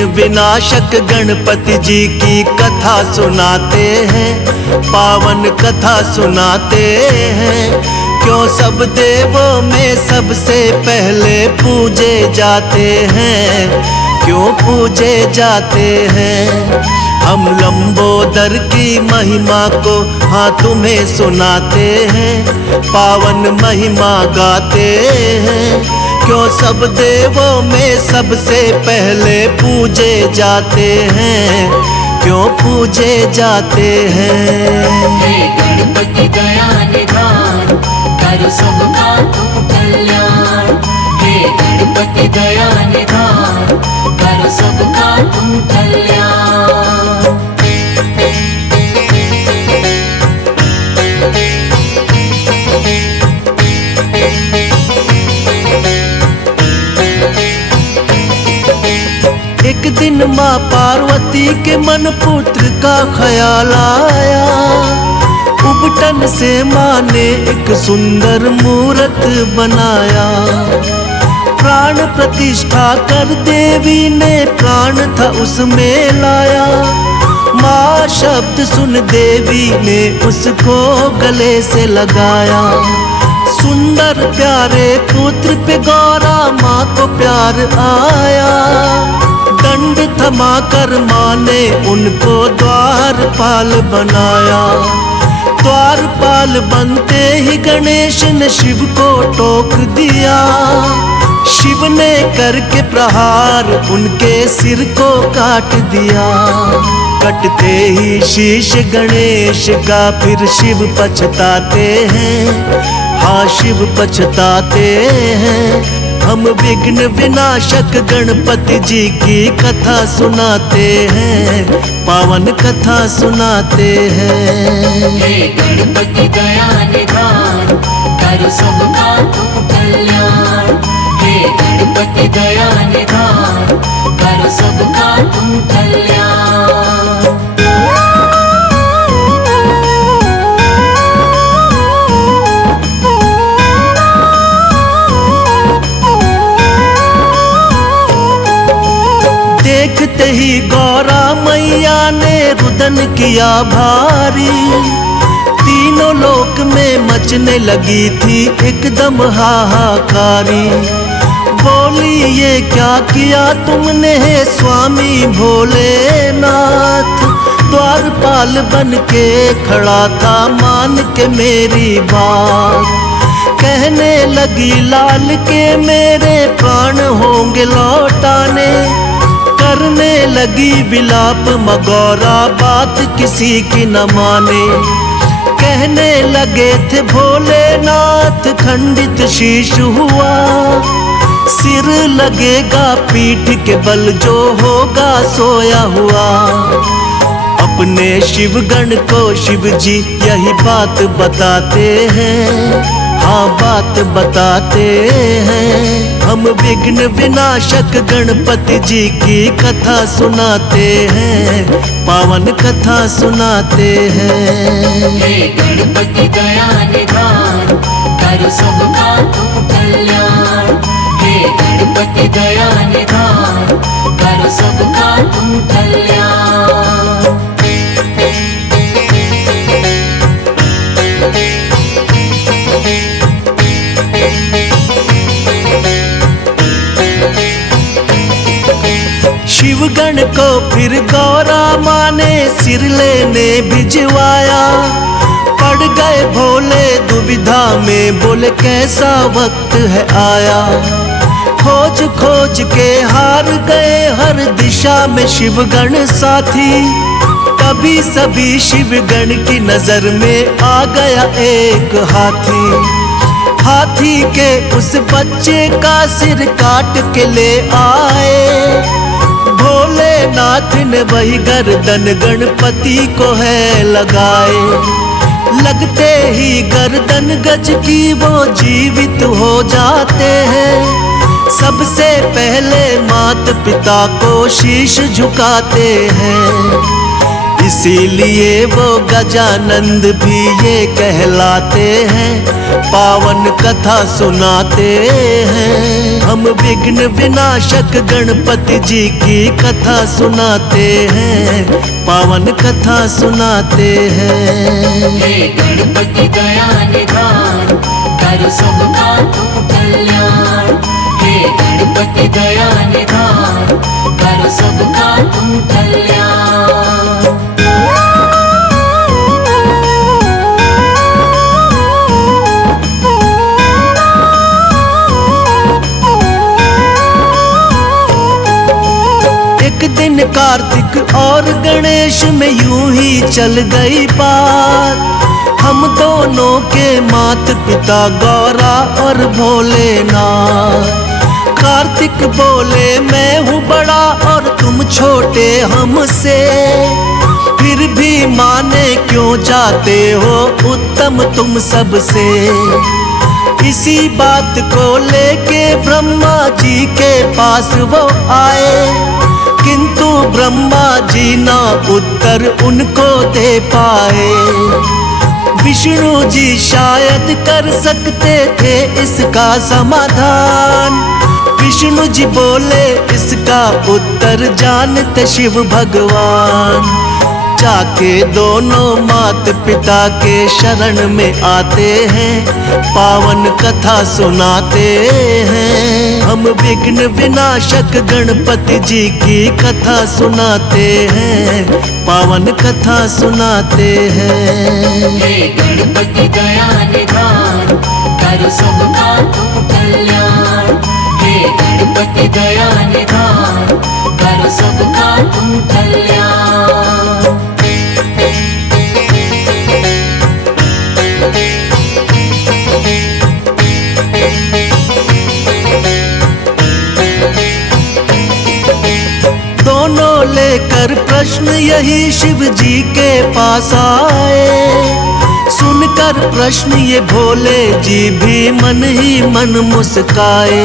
विघ्न विनाशक गणपति जी की कथा सुनाते हैं, पावन कथा सुनाते हैं। क्यों सब देवों में सबसे पहले पूजे जाते हैं, क्यों पूजे जाते हैं। हम लंबोदर की महिमा को हाँ तुम्हें सुनाते हैं, पावन महिमा गाते हैं। क्यों सब देवों में सबसे पहले पूजे जाते हैं, क्यों पूजे जाते हैं। हे गणपति दया निधान, कर सबका तुम कल्याण। हे गणपति दया निधान, कर सबका तुम कल्याण। एक दिन माँ पार्वती के मन पुत्र का ख्याल आया। उबटन से माँ ने एक सुंदर मूरत बनाया। प्राण प्रतिष्ठा कर देवी ने प्राण था उसमें लाया। माँ शब्द सुन देवी ने उसको गले से लगाया। सुंदर प्यारे पुत्र पे गौरा माँ को प्यार आया। दंड थमा कर माँ ने उनको द्वारपाल बनाया। द्वारपाल बनते ही गणेश ने शिव को टोक दिया। शिव ने करके प्रहार उनके सिर को काट दिया। कटते ही शीश गणेश का फिर शिव पछताते हैं, हाँ शिव पछताते हैं। हम विघ्न विनाशक गणपति जी की कथा सुनाते हैं, पावन कथा सुनाते हैं। हे गणपति दया निधान, कर सबका तुम कल्याण। हे गणपति दया निधान, कर सबका तुम कल्याण। देखते ही गौरा मैया ने रुदन किया भारी। तीनों लोक में मचने लगी थी एकदम हाहाकारी। बोली ये क्या किया तुमने स्वामी भोलेनाथ। द्वारपाल बन के खड़ा था मान के मेरी बात। कहने लगी लाल के मेरे प्राण होंगे लौटाने। करने लगी विलाप मगौरा बात किसी की न माने। कहने लगे थे भोलेनाथ खंडित शीश हुआ। सिर लगेगा पीठ के बल जो होगा सोया हुआ। अपने शिवगण को शिव जी यही बात बताते हैं, हाँ बात बताते हैं। हम विघ्न विनाशक गणपति जी की कथा सुनाते हैं, पावन कथा सुनाते हैं। हे गणपति दया निधान, कर सबका तुम कल्याण। हे गणपति दया निधान, कर सबका तुम कल्याण। शिवगण को फिर गौरा माँ ने सिर लेने भिजवाया। पड़ गए भोले दुविधा में, बोले कैसा वक्त है आया। खोज खोज के हार गए हर दिशा में शिवगण साथी। तभी सभी शिवगण की नजर में आ गया एक हाथी। हाथी के उस बच्चे का सिर काट के ले आए। भोलेनाथ ने वही गर्दन गणपति को है लगाए। लगते ही गर्दन गज की वो जीवित हो जाते हैं। सबसे पहले माता पिता को शीश झुकाते हैं। इसीलिए वो गजानंद भी ये कहलाते हैं, पावन कथा सुनाते हैं। हम विघ्न विनाशक गणपति जी की कथा सुनाते हैं, पावन कथा सुनाते हैं। हे गणपति दया निधान, करो सबका तुम कल्याण। हे गणपति दया निधान, करो सबका तुम कल्याण। एक दिन कार्तिक और गणेश में यूं ही चल गई बात। हम दोनों के माता पिता गौरा और भोलेनाथ। कार्तिक बोले मैं हूँ बड़ा और तुम छोटे हमसे, फिर भी माने क्यों जाते हो उत्तम तुम सबसे। इसी बात को लेके ब्रह्मा जी के पास वो आए, किंतु ब्रह्मा जी ना उत्तर उनको दे पाए। विष्णु जी शायद कर सकते थे इसका समाधान। विष्णु जी बोले इसका उत्तर जानते शिव भगवान। जाके दोनों माता पिता के शरण में आते हैं, पावन कथा सुनाते हैं। हम विघ्न विनाशक गणपति जी की कथा सुनाते हैं, पावन कथा सुनाते हैं। हे गणपति दया निधान, करो सबका तुम कल्याण। हे गणपति दया निधान, करो सबका तुम कल्याण। दोनों लेकर प्रश्न यही शिव जी के पास आए। सुनकर प्रश्न ये भोले जी भी मन ही मन मुस्काए।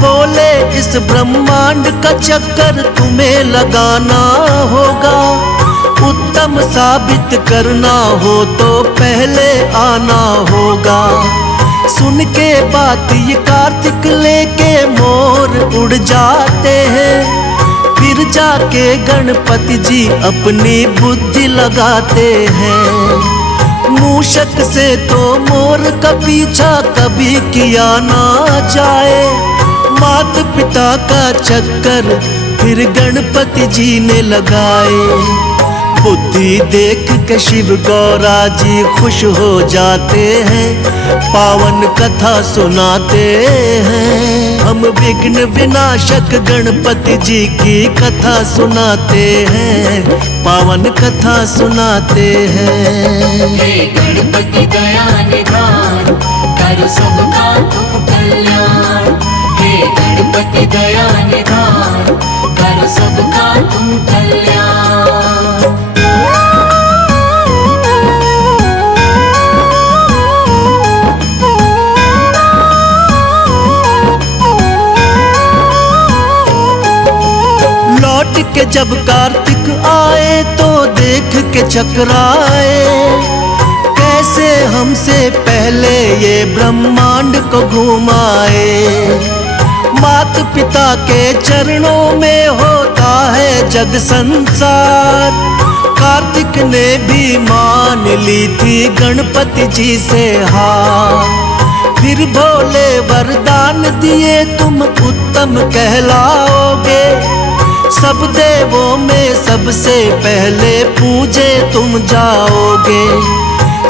बोले इस ब्रह्मांड का चक्कर तुम्हें लगाना होगा, उत्तम साबित करना हो तो पहले आना होगा। सुन के बात ये कार्तिक लेके मोर उड़ जाते हैं, फिर जाके गणपति जी अपनी बुद्धि लगाते हैं। मूषक से तो मोर का पीछा कभी किया ना जाए, माता पिता का चक्कर फिर गणपति जी ने लगाए। बुद्धि देख के शिव गौरा जी खुश हो जाते हैं, पावन कथा सुनाते हैं। हम विघ्न विनाशक गणपति जी की कथा सुनाते हैं, पावन कथा सुनाते हैं। हे गणपति दया निधान, करो सबका तुम कल्याण। हे गणपति दया निधान, करो सबका तुम कल्याण। लौट के जब कार्तिक आए तो देख के चकराए, कैसे हमसे पहले ये ब्रह्मांड को घुमाए। माता पिता के चरणों में होता है जग संसार। कार्तिक ने भी मान ली थी गणपति जी से हार। फिर भोले वरदान दिए तुम उत्तम कहलाओगे, सब देवों में सबसे पहले पूजे तुम जाओगे।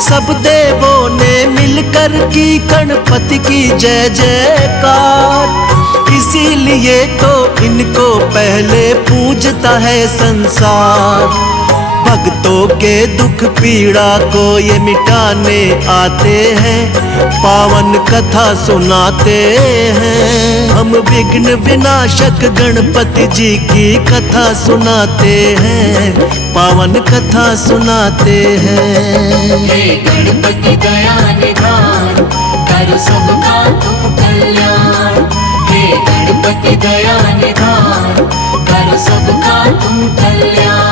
सब देवों ने मिलकर की गणपति की जय जयकार, इसीलिए तो इनको पहले पूजता है संसार। भक्तों के दुख पीड़ा को ये मिटाने आते हैं, पावन कथा सुनाते हैं। हम विघ्न विनाशक गणपति जी की कथा सुनाते हैं, पावन कथा सुनाते हैं। हे गणपति दया निधान, करो सबका तुम कल्याण। हे गणपति दया निधान, करो सबका तुम कल्याण।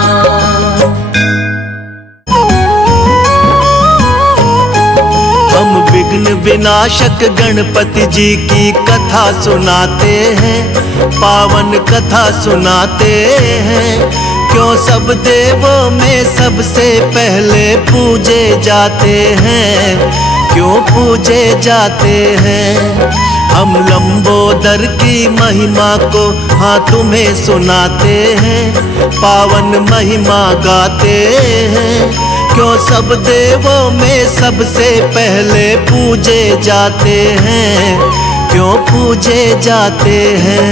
हम विघ्न विनाशक गणपति जी की कथा सुनाते हैं, पावन कथा सुनाते हैं। क्यों सब देवों में सबसे पहले पूजे जाते हैं, क्यों पूजे जाते हैं। हम लंबोदर की महिमा को हाँ तुम्हें सुनाते हैं, पावन महिमा गाते हैं। क्यों सब देवों में सबसे पहले पूजे जाते हैं, क्यों पूजे जाते हैं।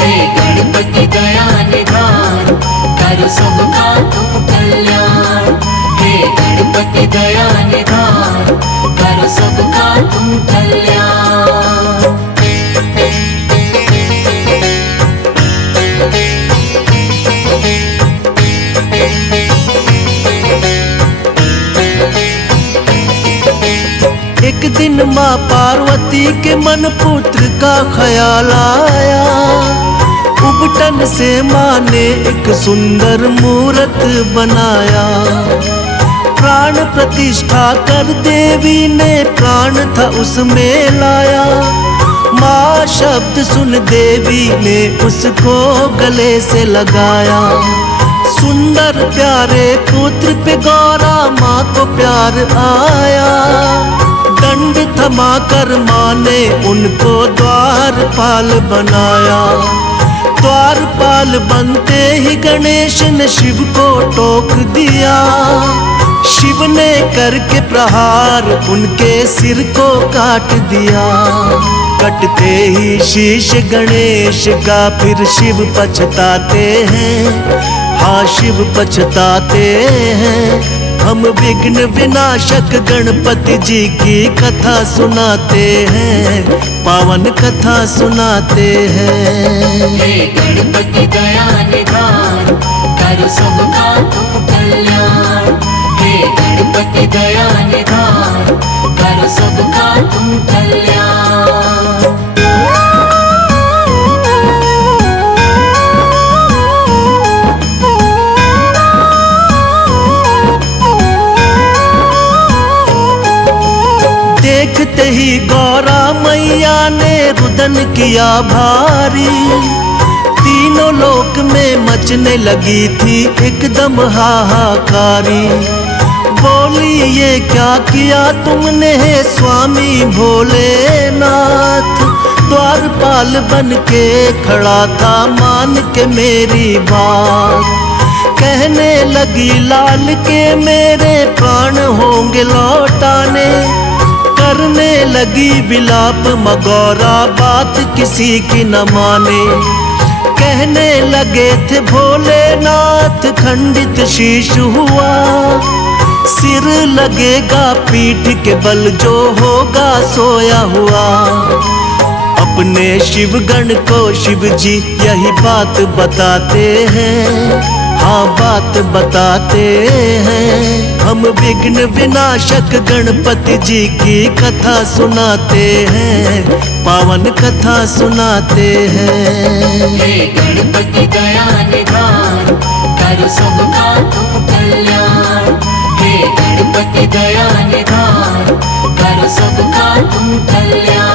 हे गणपति दया निधान, करो सबका तुम कल्याण। हे गणपति दया निधान, करो सबका तुम कल्याण। एक दिन माँ पार्वती के मन पुत्र का ख्याल आया। उबटन से माँ ने एक सुंदर मूरत बनाया। प्राण प्रतिष्ठा कर देवी ने प्राण था उसमें लाया। माँ शब्द सुन देवी ने उसको गले से लगाया। सुंदर प्यारे पुत्र पे गौरा माँ को प्यार आया। दंड थमा कर माँ ने उनको द्वारपाल बनाया। द्वारपाल बनते ही गणेश ने शिव को टोक दिया। शिव ने करके प्रहार उनके सिर को काट दिया। कटते ही शीश गणेश का फिर शिव पछताते हैं, हाँ शिव पछताते हैं। हम विघ्न विनाशक गणपति जी की कथा सुनाते हैं, पावन कथा सुनाते हैं। हे गणपति दया निधान, करो सबका तुम कल्याण। हे गणपति दया निधान, करो सबका तुम कल्याण। देखते ही गौरा मैया ने रुदन किया भारी। तीनों लोक में मचने लगी थी एकदम हाहाकारी। बोली ये क्या किया तुमने हे स्वामी भोलेनाथ। द्वारपाल बन के खड़ा था मान के मेरी बात। कहने लगी लाल के मेरे प्राण होंगे लौटाने। करने लगी विलाप मगौरा बात किसी की न माने। कहने लगे थे भोलेनाथ खंडित शीश हुआ। सिर लगेगा पीठ के बल जो होगा सोया हुआ। अपने शिवगण को शिव जी यही बात बताते हैं, हाँ बात बताते हैं। हम विघ्न विनाशक गणपति जी की कथा सुनाते हैं, पावन कथा सुनाते हैं। हे गणपति दया निधान, करो सबका तुम कल्याण। हे गणपति दया निधान, करो सबका तुम कल्याण।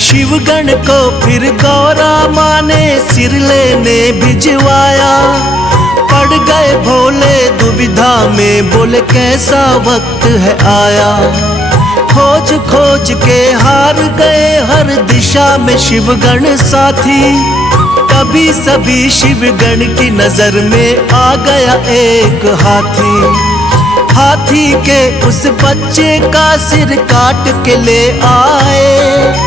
शिवगण को फिर गौरा माँ ने सिर लेने भिजवाया। पड़ गए भोले दुविधा में, बोले कैसा वक्त है आया। खोज खोज के हार गए हर दिशा में शिवगण साथी। तभी सभी शिवगण की नजर में आ गया एक हाथी। हाथी के उस बच्चे का सिर काट के ले आए।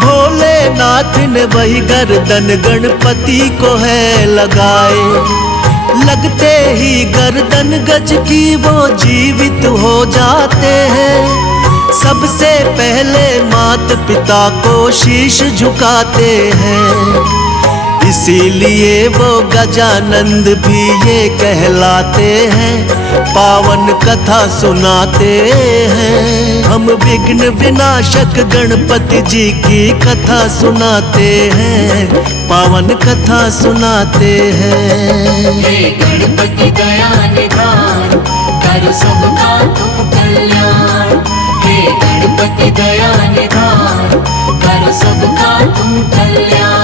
भोलेनाथ ने वही गर्दन गणपति को है लगाए। लगते ही गर्दन गज की वो जीवित हो जाते हैं। सबसे पहले मात पिता को शीश झुकाते हैं। इसीलिए वो गजानंद भी ये कहलाते हैं, पावन कथा सुनाते हैं। हम विघ्न विनाशक गणपति जी की कथा सुनाते हैं, पावन कथा सुनाते हैं। हे गणपति दया निधान, करो सबका तुम कल्याण। हे गणपति दया निधान, करो सबका तुम कल्याण।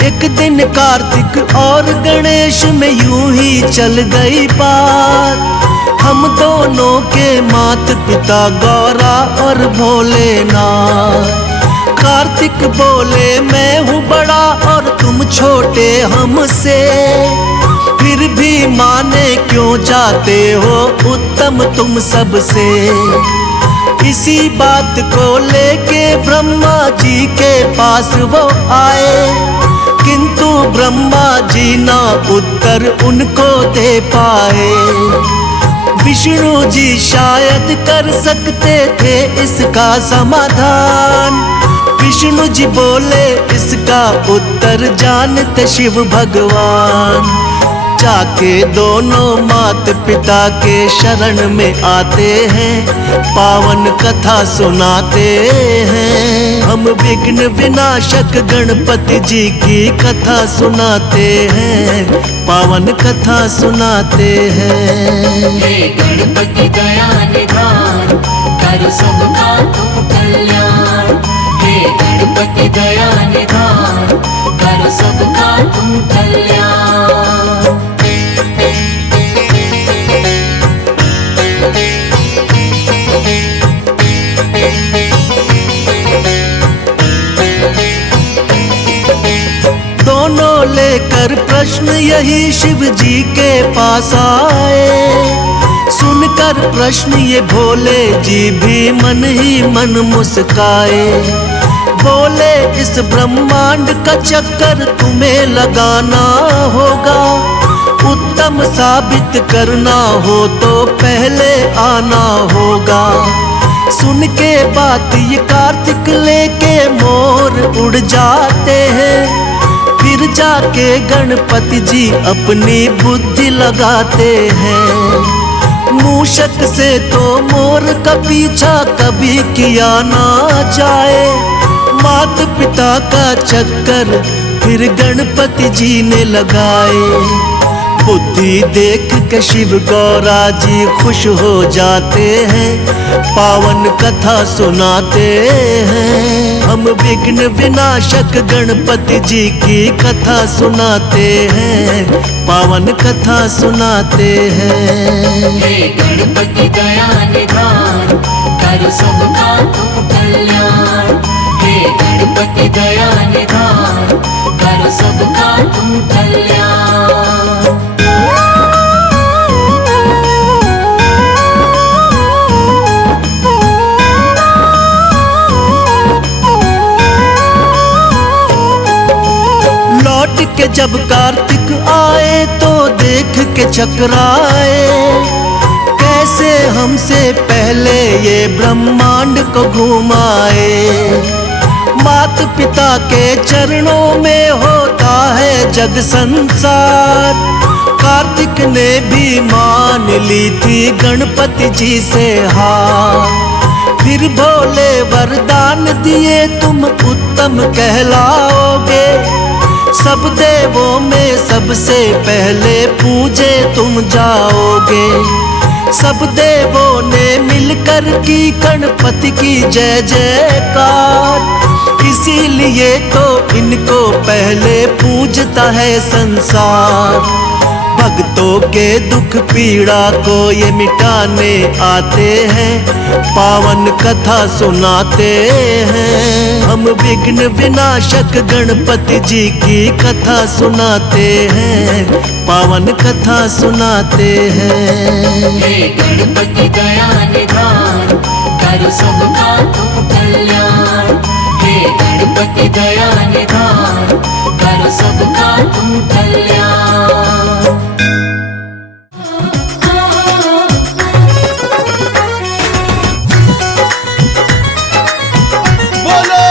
एक दिन कार्तिक और गणेश में यूं ही चल गई बात। हम दोनों के माता पिता गौरा और भोलेनाथ। कार्तिक बोले मैं हूँ बड़ा और तुम छोटे हमसे, फिर भी माने क्यों जाते हो उत्तम तुम सबसे। इसी बात को लेके ब्रह्मा जी के पास वो आए, किंतु ब्रह्मा जी ना उत्तर उनको दे पाए। विष्णु जी शायद कर सकते थे इसका समाधान। विष्णु जी बोले इसका उत्तर जानते शिव भगवान। जाके दोनों माता पिता के शरण में आते हैं, पावन कथा सुनाते हैं। हम विघ्न विनाशक गणपति जी की कथा सुनाते हैं, पावन कथा सुनाते हैं। हे गणपति दया निधान, करो सबका तुम कल्याण। हे गणपति दया निधान, करो सबका तुम कल्याण। दोनों लेकर प्रश्न यही शिव जी के पास आए। सुनकर प्रश्न ये भोले जी भी मन ही मन मुस्काए। बोले इस ब्रह्मांड का चक्कर तुम्हें लगाना होगा, उत्तम साबित करना हो तो पहले आना होगा। सुन के बात ये कार्तिक लेके मोर उड़ जाते हैं, फिर जाके गणपति जी अपनी बुद्धि लगाते हैं। मूषक से तो मोर का पीछा कभी किया ना जाए, माता पिता का चक्कर फिर गणपति जी ने लगाए। बुद्धि देख के शिव गौरा जी खुश हो जाते हैं, पावन कथा सुनाते हैं। हम विघ्न विनाशक गणपति जी की कथा सुनाते हैं, पावन कथा सुनाते हैं। हे गणपति दया निधान, करो सबका तुम कल्याण। हे गणपति दया निधान, करो सबका तुम कल्याण। लौट के जब कार्तिक आए तो देख के चकराए, कैसे हमसे पहले ये ब्रह्मांड को घुमाए। माता पिता के चरणों में होता है जग संसार। कार्तिक ने भी मान ली थी गणपति जी से हार। फिर भोले वरदान दिए तुम उत्तम कहलाओगे, सब देवों में सबसे पहले पूजे तुम जाओगे। सब देवों ने मिलकर की गणपति की जय जयकार, इसीलिए तो इनको पहले पूजता है संसार। भक्तों के दुख पीड़ा को ये मिटाने आते हैं, पावन कथा सुनाते हैं। हम विघ्न विनाशक गणपति जी की कथा सुनाते हैं, पावन कथा सुनाते हैं। हे गणपति दया निधान, करो सबका तुम कल्याण। हे गणपति दया निधान, करो सबका तुम कल्याण। बोलो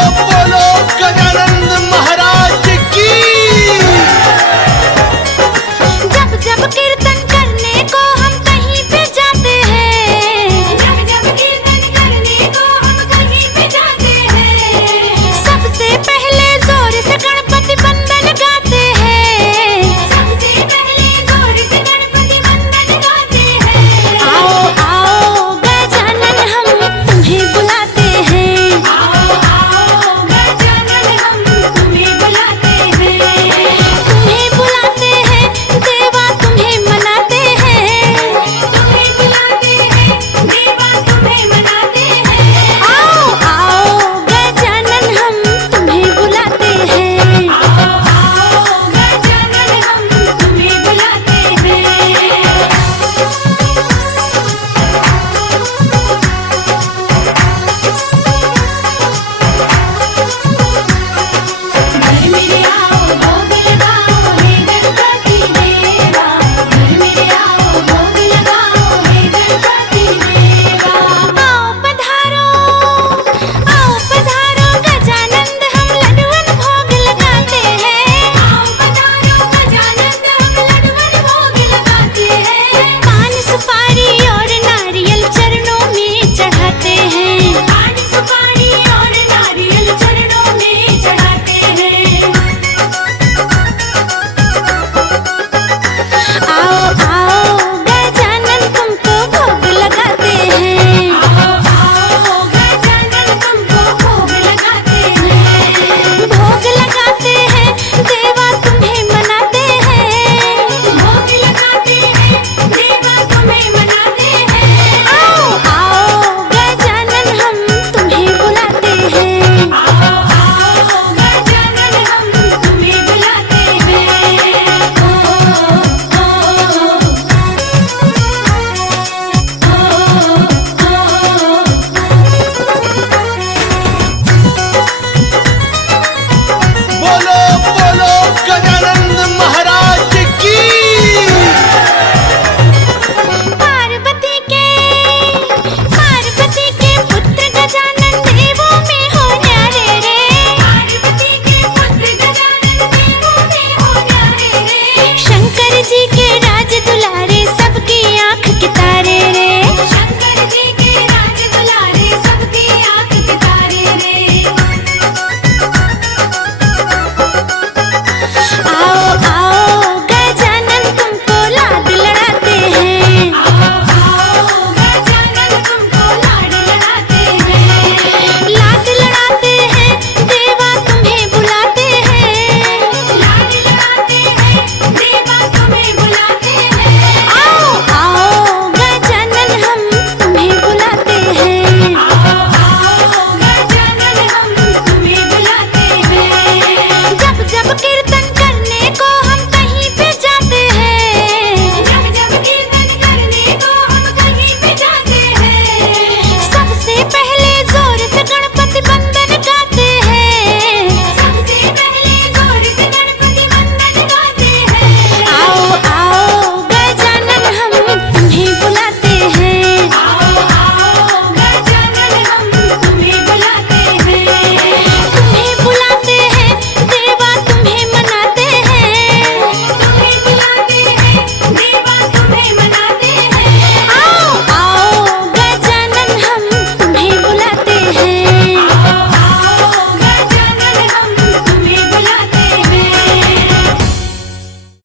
शंकर जी के